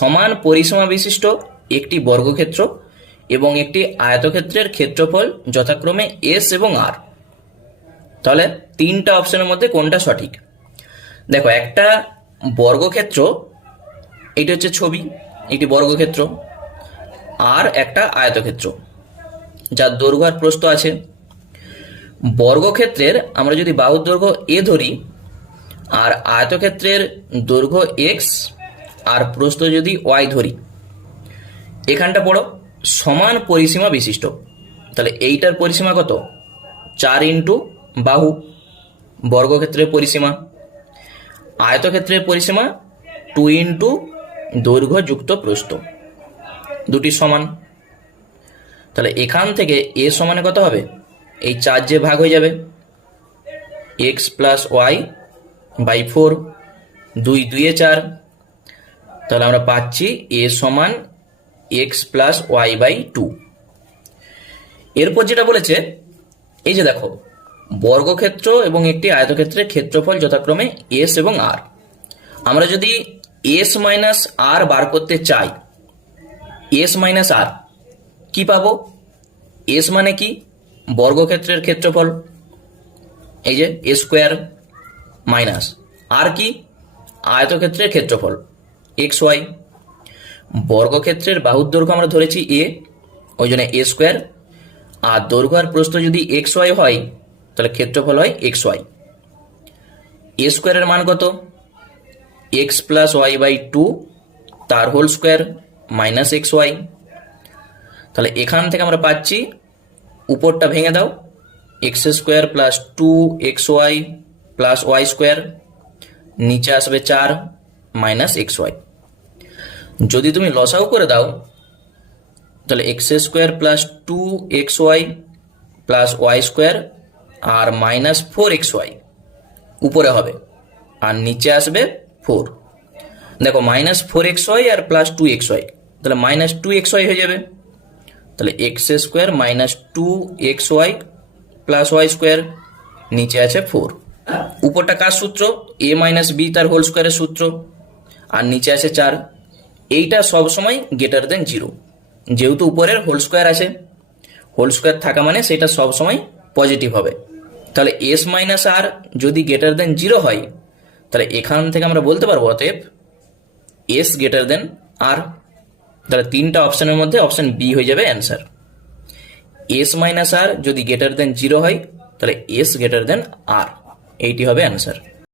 সমান পরিসীমা বিশিষ্ট একটি বর্গক্ষেত্র এবং একটি আয়তক্ষেত্রের ক্ষেত্রফল যথাক্রমে এস এবং আর তাহলে তিনটা অপশনের মধ্যে কোনটা সঠিক? দেখো, একটা বর্গক্ষেত্র এটি হচ্ছে ছবি একটি বর্গক্ষেত্র। আর একটা আয়তক্ষেত্র, যার দৈর্ঘ্য আর প্রস্থ আছে। বর্গক্ষেত্রের, আমরা যদি বাহুর দৈর্ঘ্য এ ধরি, আর আয়তক্ষেত্রের দৈর্ঘ্য এক্স আর প্রস্থ যদি ওয়াই ধরি, এখানটা পড়ো, সমান পরিসীমা বিশিষ্ট। তাহলে এইটার পরিসীমা কত? চার ইন্টু বাহু, বর্গক্ষেত্রের পরিসীমা। আয়তক্ষেত্রের পরিসীমা টু ইন্টু দৈর্ঘ্য যুক্ত প্রস্থ। দুটি সমান। তাহলে এখান থেকে এ সমানে কত হবে? এই চার যে ভাগ হয়ে যাবে। X plus y by four, দুই দুইয়ে চার। তাহলে আমরা পাচ্ছি এ সমান x plus y by two এরপর যেটা বলেছে, এই যে দেখো, বর্গক্ষেত্র এবং একটি আয়তক্ষেত্রের ক্ষেত্রফল যথাক্রমে এস এবং আর আমরা যদি এস মাইনাস আর বার করতে চাই এস মাইনাস আর কি পাবো? এস মানে কি? বর্গক্ষেত্রের ক্ষেত্রফল, এই যে এ স্কোয়ার মাইনাস আর কি? আয়তক্ষেত্রের ক্ষেত্রফল। এক্স ওয়াই বর্গক্ষেত্রের বাহুর দৈর্ঘ্য আমরা ধরেছি এ, ওই জন্য এ স্কোয়ার। আর দৈর্ঘ্য আর প্রস্থ যদি এক্স ওয়াই হয়, তাহলে ক্ষেত্রফল হয় এক্স ওয়াই। এ স্কোয়ারের মান কত? X plus y by two, তার whole square minus x y. তাহলে এখান থেকে আমরা পাচ্ছি, উপরটা ভেঙে দাও, x square plus two x y plus y square, নিচে আসবে চার। মাইনাস এক্স ওয়াই যদি তুমি লসাও করে দাও, তাহলে x square plus two x y plus y square আর মাইনাস ফোর এক্স ওয়াই উপরে হবে আর নিচে আসবে ফোর দেখো মাইনাস ফোর এক্স ওয়াই আর প্লাস টু এক্স ওয়াই তাহলে মাইনাস টু এক্স ওয়াই হয়ে যাবে। তাহলে x square minus two x y plus y square নিচে আছে ফোর উপরটা কার সূত্র? এ মাইনাস বি তার হোল স্কোয়ারের সূত্র। আর নিচে আছে চার। এইটা সবসময় গ্রেটার দেন জিরো যেহেতু উপরের হোল স্কোয়ার আছে হোল স্কোয়ার থাকা মানে সেটা সবসময় পজিটিভ হবে। তাহলে এস মাইনাস আর যদি গ্রেটার দেন জিরো হয়, তাহলে এখান থেকে আমরা বলতে পারব অতএব এস গ্রেটার দেন আর তাহলে তিনটা অপশানের মধ্যে অপশান বি হয়ে যাবে অ্যান্সার এস মাইনাস আর যদি গ্রেটার দেন জিরো হয়, তাহলে এস গ্রেটার দেন আর এইটি হবে অ্যান্সার